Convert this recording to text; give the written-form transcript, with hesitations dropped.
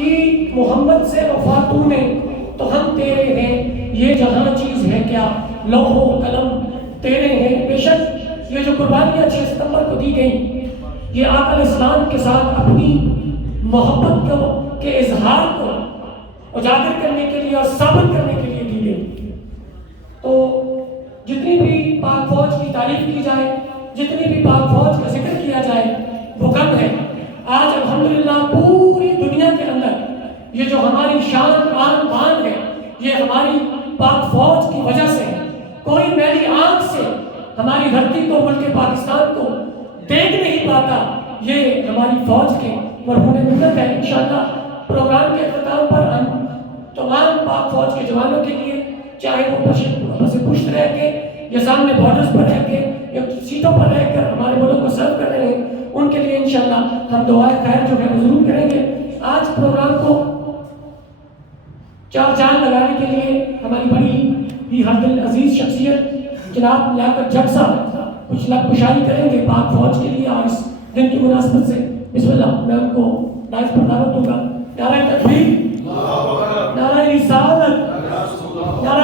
کہ محمد سے وفا تو نے تو ہم تیرے ہیں، یہ جہاں چیز ہے کیا لوح و قلم تیرے ہیں۔ بے شک یہ جو قربانیاں 6 ستمبر کو دی گئیں، یہ آقا الاسلام کے ساتھ اپنی محبت کے اظہار کو اجاگر کرنے کے لیے اور ثابت کرنے کے لیے دی گئی۔ تو جتنی بھی پاک فوج کی تعریف کی جائے، جتنی بھی پاک فوج کا ذکر کیا جائے وہ کم ہے۔ آج الحمدللہ پوری دنیا کے اندر یہ جو ہماری شان آن بان ہے، یہ ہماری پاک فوج کی وجہ سے ہے۔ کوئی میری آنکھ سے ہماری دھرتی کو، ملک پاکستان کو دیکھ نہیں پاتا، یہ ہماری فوج کے مرہون منت ہے۔ انشاءاللہ پروگرام کے اختتام پر ہم تمام پاک فوج کے جوانوں کے لیے، چاہے وہ پس پشت رہ کے یا سامنے بارڈرز پر رہ کے یا سیٹوں پر رہ کر ہمارے ملک کو سرو کر رہے ہیں، ان کے لیے انشاءاللہ ہم دعائے خیر جو ہے وہ ضرور کریں گے۔ آج پروگرام کو چار چاند لگانے کے لیے ہماری بڑی ہی ہر دل عزیز شخصیت جناب لیاقت جٹ صاحب کچھ لب کشائی کریں گے پاک فوج کے لیے اور اس دن کی مناسبت سے۔ بسم اللہ، میں ان کو نائب پر دعوت دوں گا۔ نعرہ تکبیر، نعرہ رسالت، نعرہ